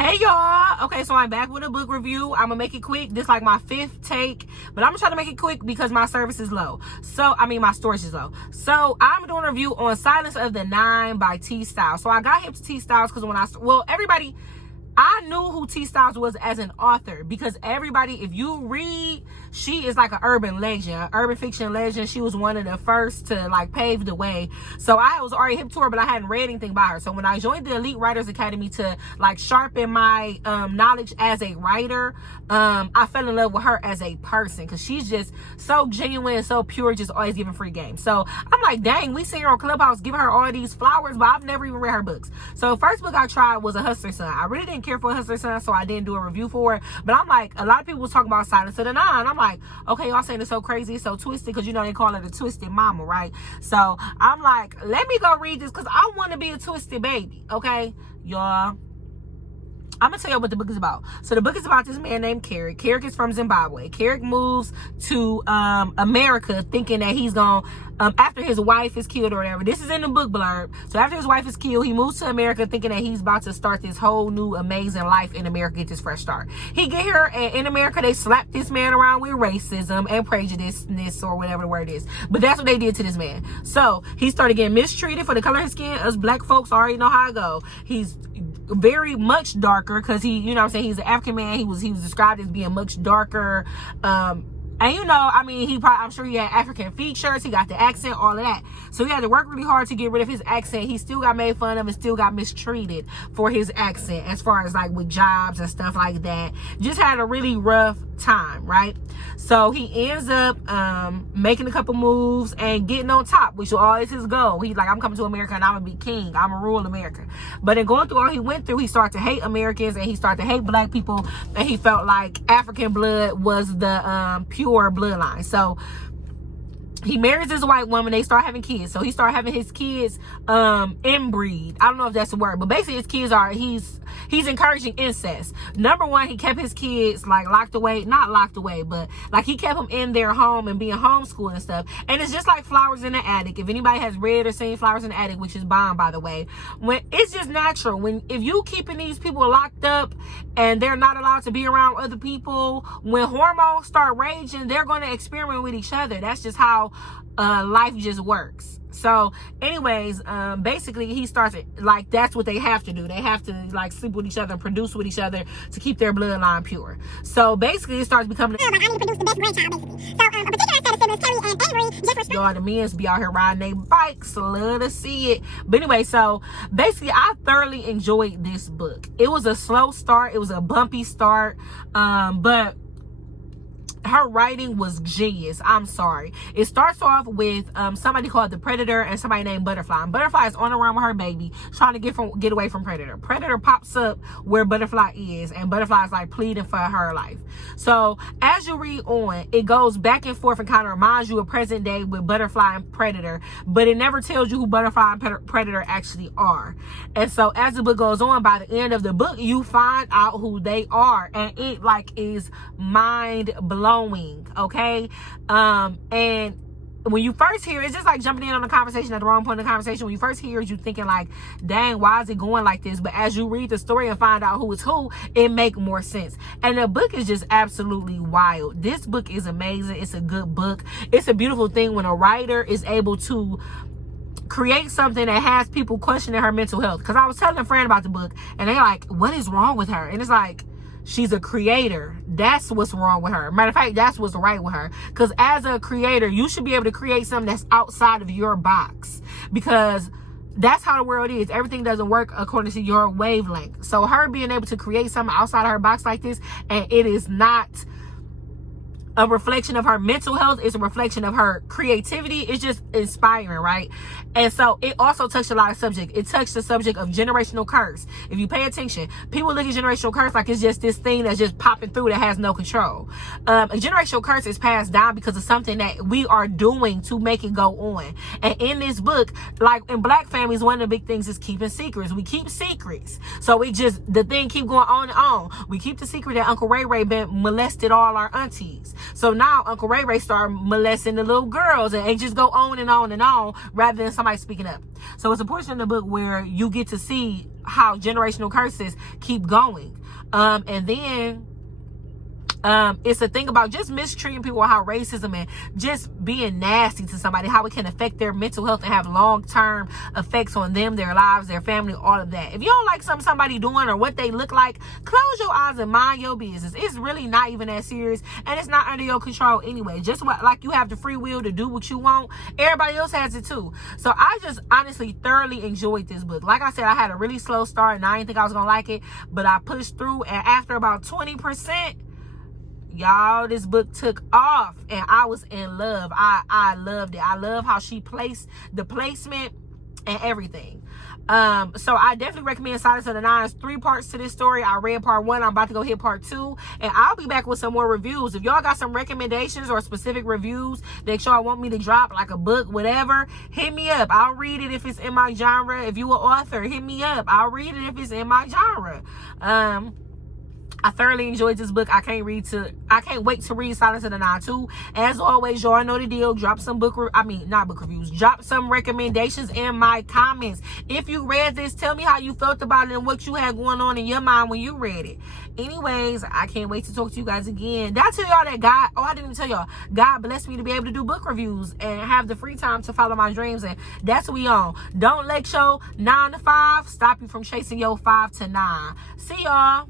Hey y'all, okay, so I'm back with a book review. I'm gonna make it quick. This is like my 5th take, but I'm gonna try to make it quick because my service is low. My storage is low. So I'm doing a review on Silence of the Nine by T Styles. So I got hip to T Styles because I knew who T Styles was as an author because everybody, if you read, she is like an urban legend, urban fiction legend. She was one of the first to like pave the way. So I was already hip to her, but I hadn't read anything by her. So when I joined the Elite Writers Academy to like sharpen my knowledge as a writer, I fell in love with her as a person because she's just so genuine and so pure, just always giving free game. So I'm like, dang, we see her on Clubhouse giving her all these flowers, but I've never even read her books. So first book I tried was A Hustler Son. I really didn't care for Hustler Son, so I didn't do a review for it. But I'm like, a lot of people was talking about Silence of the Nine. I'm like, okay, y'all saying it's so crazy, it's so twisted, because you know they call it a twisted mama, right? So I'm like, let me go read this because I want to be a twisted baby, okay, y'all. I'm gonna tell you what the book is about. So the book is about this man named Carrick. Carrick is from Zimbabwe. Carrick moves to America thinking that he's gonna, after his wife is killed or whatever. This is in the book blurb. So after his wife is killed, he moves to America thinking that he's about to start this whole new amazing life in America, get this fresh start. He get here, and in America they slap this man around with racism and prejudiceness or whatever the word is. But that's what they did to this man. So he started getting mistreated for the color of his skin. Us black folks already know how it go. He's very much darker because he, you know what I'm saying, he's an African man. He was described as being much darker. And you know, I mean, I'm sure he had African features. He got the accent, all of that. So he had to work really hard to get rid of his accent. He still got made fun of and still got mistreated for his accent as far as like with jobs and stuff like that. Just had a really rough time, right? So he ends up making a couple moves and getting on top, which was always his goal. He's like, I'm coming to America and I'm gonna be king. I'm gonna rule America. But in going through all he went through, he started to hate Americans and he started to hate black people, and he felt like African blood was the pure bloodline. So he marries this white woman. They start having kids. So he started having his kids inbreed. I don't know if that's the word, but basically his kids are, he's encouraging incest. Number one, he kept his kids like not locked away, but like he kept them in their home and being homeschooled and stuff. And it's just like Flowers in the Attic. If anybody has read or seen Flowers in the Attic, which is bomb, by the way, when it's just natural, if you keeping these people locked up and they're not allowed to be around other people, when hormones start raging, they're going to experiment with each other. That's just how life just works. So anyways, basically he starts like, that's what they have to do. They have to like sleep with each other and produce with each other to keep their bloodline pure. So basically it starts becoming I need to produce the best grandchild, basically. So a particular set of siblings, Terry and Avery, just y'all, the men's be out here riding their bikes. Love to see it. But anyway, so basically I thoroughly enjoyed this book. It was a slow start. It was a bumpy start. But her writing was genius. I'm sorry. It starts off with somebody called the Predator and somebody named Butterfly. And Butterfly is on around with her baby, trying to get away from Predator. Predator pops up where Butterfly is, and Butterfly is like pleading for her life. So as you read on, it goes back and forth and kind of reminds you of present day with Butterfly and Predator, but it never tells you who Butterfly and Predator actually are. And so as the book goes on, by the end of the book, you find out who they are, and it like is mind blowing. Okay, and when you first hear, it's just like jumping in on the conversation at the wrong point in the conversation. When you first hear it, you thinking like, dang, why is it going like this? But as you read the story and find out who is who, it make more sense. And the book is just absolutely wild. This book is amazing. It's a good book. It's a beautiful thing when a writer is able to create something that has people questioning her mental health. Because I was telling a friend about the book, and they're like, what is wrong with her? And it's like, she's a creator. That's what's wrong with her. Matter of fact, that's what's right with her. Because as a creator, you should be able to create something that's outside of your box. Because that's how the world is. Everything doesn't work according to your wavelength. So her being able to create something outside of her box like this, and it is not a reflection of her mental health, it's a reflection of her creativity. It's just inspiring, right? And so it also touched a lot of subject. It touched the subject of generational curse. If you pay attention, people look at generational curse like it's just this thing that's just popping through that has no control. A generational curse is passed down because of something that we are doing to make it go on. And in this book, like in black families, one of the big things is keeping secrets. We keep secrets. So the thing keep going on and on. We keep the secret that Uncle Ray Ray been molested all our aunties. So now Uncle Ray Ray started molesting the little girls, and it just go on and on and on rather than somebody speaking up. So it's a portion of the book where you get to see how generational curses keep going. And then it's a thing about just mistreating people, how racism and just being nasty to somebody, how it can affect their mental health and have long-term effects on them, their lives, their family, all of that. If you don't like something somebody doing or what they look like, close your eyes and mind your business. It's really not even that serious, and it's not under your control anyway. Just like you have the free will to do what you want, everybody else has it too. So I just honestly thoroughly enjoyed this book. Like I said, I had a really slow start and I didn't think I was gonna like it, but I pushed through, and after about 20%, y'all, this book took off and I was in love. I loved it. I love how she placed the placement and everything. So I definitely recommend Silence of the Nines. 3 parts to this story. I read part 1. I'm about to go hit part 2, and I'll be back with some more reviews. If y'all got some recommendations or specific reviews that y'all want me to drop, like a book, whatever, hit me up. I'll read it if it's in my genre. If you an author, hit me up. I'll read it if it's in my genre. I thoroughly enjoyed this book. I can't wait to read Silence of the Nine too. As always, y'all know the deal. Drop some not book reviews. Drop some recommendations in my comments. If you read this, tell me how you felt about it and what you had going on in your mind when you read it. Anyways, I can't wait to talk to you guys again. Did I tell y'all that I didn't even tell y'all, God blessed me to be able to do book reviews and have the free time to follow my dreams, and that's what we on. Don't let your 9 to 5 stop you from chasing your 5 to 9. See y'all.